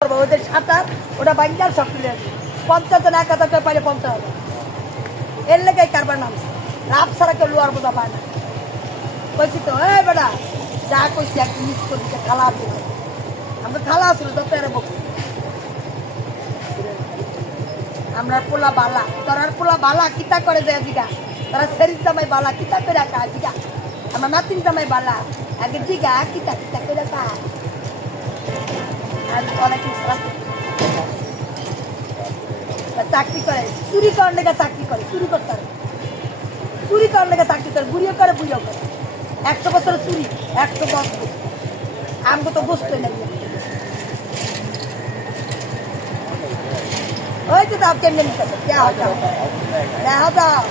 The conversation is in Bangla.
ওদের সাঁতার ওটা বাঙ্গাল সব তুলে 50 জন 1000 টাকা পাইলে 50,000 এর লেগে কারবার নামছে লাভ ছাড়া কেউ লোয়ার বোঝা পায় না কইছি তো এই বেটা যা কইছি একটু মিস করছি খালা আছে আমরা খালা আসলো যত এর বকছি আমরা পোলা বালা তোরার পোলা বালা কিতা করে যায় জিগা তারা শরীর জামাই বালা কিতা করে রাখা জিগা আমার নাতিন জামাই বালা আগে জিগা কিতা কিতা করে রাখা আর অনেক চাকরি করে চুরি করার লেগে চাকরি করে চুরি করতে হবে চুরি করার লেগে চাকরি করে বুড়িও করে বুড়িও করে 100 বছরের চুরি 110 বছর আমগো তো বসতে লাগবে ওই তো দাও কেমনে নিতে দেখা দাও